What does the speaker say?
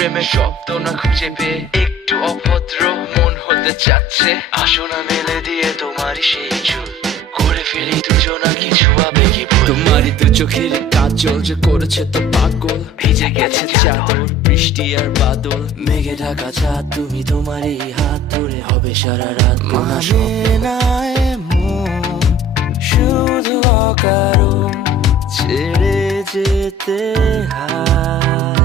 প্রেমের শব্দ না খুঁজে পেয়ে একটু অভদ্র মন হতে চাচ্ছে। আসো না মেলে দিয়ে তোমারই সেই চুল, করে ফেলি দুজনা কিছু আবেগী ভুল। তোমারই দু চোখের কাজল যে করেছে তো পাগল, ভিজে গেছে চাদর বৃষ্টি আর বাদল, মেঘে ঢাকা চাঁদ তুমি তোমারই হাত ধরে হবে সারা রাত। মানে না এমন শুধু অকারণ ছেড়ে যেতে হয়।